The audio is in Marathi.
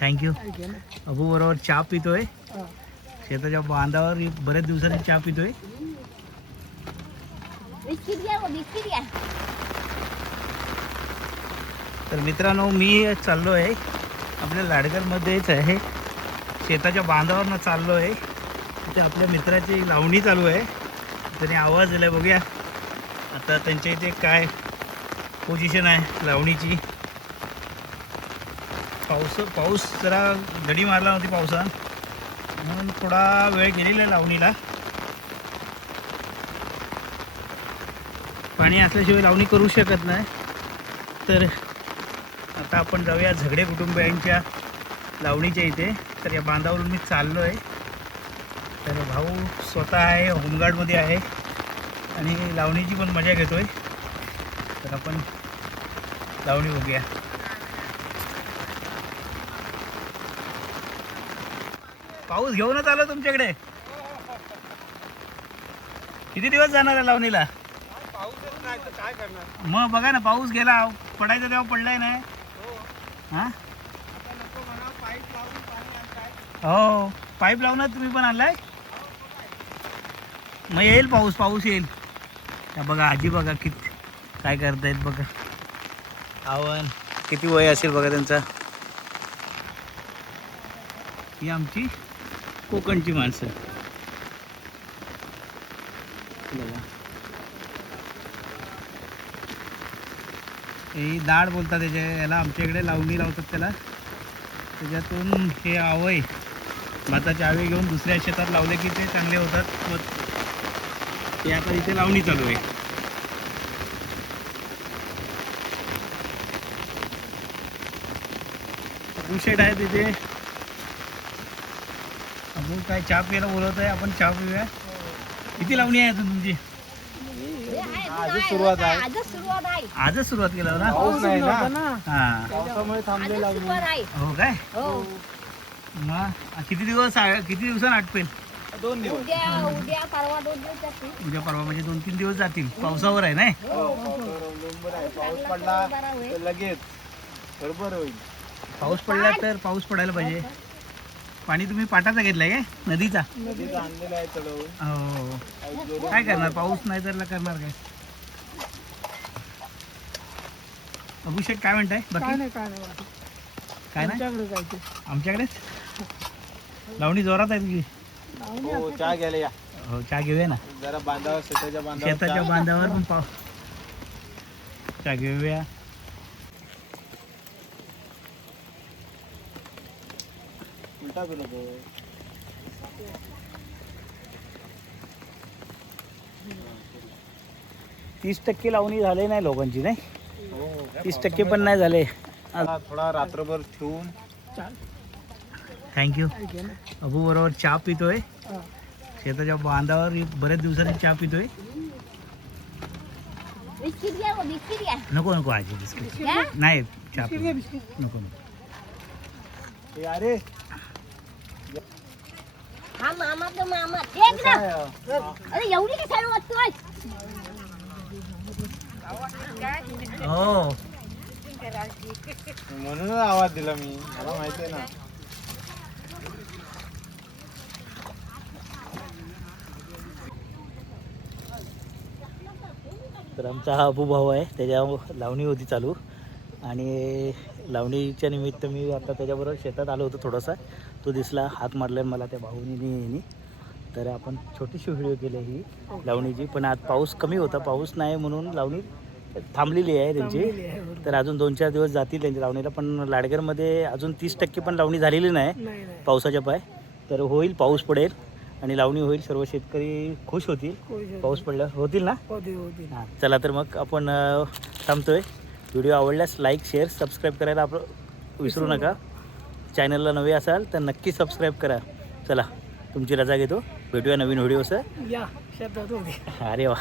थँक्यू. अबू बरोबर चहा पितोय शेताच्या बांधावर. बऱ्याच दिवसांनी चहा पितोय. तर मित्रांनो मी चाललो आहे आपल्या लाडगरमध्येच आहे. शेताच्या बांधावरनं चाललो आहे. तिथे आपल्या मित्राची लावणी चालू आहे. त्याने आवाज दिला बघूया आता त्यांच्या इथे काय पोझिशन आहे लावणीची. पाऊस जरा घडी मारला नव्हती पावसानं म्हणून थोडा वेळ गेलेला आहे लावणीला. पाणी असल्याशिवाय लावणी करू शकत नाही. तर आता आपण जाऊया झगडे कुटुंबियांच्या लावणीच्या इथे. तर या बांधावरून मी चाललो आहे. तर भाऊ स्वतः आहे होमगार्डमध्ये आहे आणि लावणीची पण मजा घेतोय. तर आपण लावणी बघूया. पाऊस घेऊनच आलो तुमच्याकडे. किती दिवस जाणार आहे लावणीला? काय करणार मग बघा ना पाऊस गेला पडायचा तेव्हा पडलाय नाही. हां हो पाईप लावणार तुम्ही पण आणलाय. मग येईल पाऊस येईल. बघा आजी बघा किती काय करतायत बघा. आव्हान किती वय असेल बघा त्यांचा. ही आमची कोकणची माणसं बघा. हे दाढ बोलतात त्याच्या याला. आमच्या इकडे लावणी लावतात त्याला. त्याच्यातून हे आवय भाताचे आवे घेऊन दुसऱ्या शेतात लावले की ते चांगले होतात. व ते आता इथे लावणी चालू आहे. शेड आहे तिथे. आपण काय चहा प्यायला बोलवत आहे. आपण चहा पिऊया. किती लावणी आहे अजून तुमची? आजच सुरुवात आहे. आजच सुरुवात केलं ना. पाऊस नाही ना. हा पावसामुळे थांबले लागले. हो काय. मग किती दिवसांनी आटपेल? 2 दिवस. उद्या परवा 2 दिवस जातील. उद्या परवा म्हणजे 2-3 दिवस जातील. पावसावर आहे नाही. पाऊस पडला तर लगेच बरोबर होईल. पाऊस पडला तर पाऊस पडायला पाहिजे. पाणी तुम्ही पाटाचा घेतलाय काय? नदीचा नदीचं आणलेलं आहे चढवून. हो काय करणार पाऊस नाही तर करणार काय. अभिषेक काय म्हणताय बाकी? काय नाही आमच्याकडेच आमच्याकडेच जोरात आहे तुझी. हो चहा घ्यायला या. हो चहा घेऊया ना. जरा बांधावर शेताच्या बांधावर पण चहा घेऊया. उलटा फिरत आहे. 30% लावणी झाले नाही लोकांची नाही. हो 30% पण नाही झाले. थोडा रात्रभर ठेवून. थँक्यू. अबू बरोबर चहा पितोय शेताच्या बांधावर. बऱ्याच दिवसांनी चहा पितोय. बिस्किट घ्या हो, बिस्किट घ्या. नको नको आजी बिस्किट घ्या. नाही. चहा पिऊ. नको नको. हे अरे हा मामाचं मामा एक ना. अरे एवढी कशाला वाटतोय? हो म्हणूनच आवाज दिला मी. मला माहिती आहे ना. तर आमचा हा अबू भाऊ आहे. त्याच्या लावणी होती चालू आणि लावणीच्या निमित्त मी आता त्याच्याबरोबर शेतात आलो होतो. थोडासा तो दिसला हात मारला मला त्या भाऊनी. तर आपण छोटीशी व्हिडिओ केली ही लावणीची. पण आज पाऊस कमी होता. पाऊस नाही म्हणून लावणी थांबलेली आहे त्यांची. तर अजून 2-4 दिवस जातील त्यांच्या लावणीला. पण लाडगरमध्ये अजून 30% पण लावणी झालेली नाही पावसाच्या पाय. तर होईल पाऊस पडेल आणि लावणी होईल. सर्व शेतकरी खुश होतील पाऊस पडल्यावर. होतील ना. हां चला तर मग आपण थांबतोय. व्हिडिओ आवडल्यास लाईक शेअर सबस्क्राईब करायला विसरू नका. चॅनलला नवे असाल तर नक्की सबस्क्राईब करा. चला तुमची रजा घेतो. भेटूया नवीन व्हिडिओ सर. या शेतात अरे वा.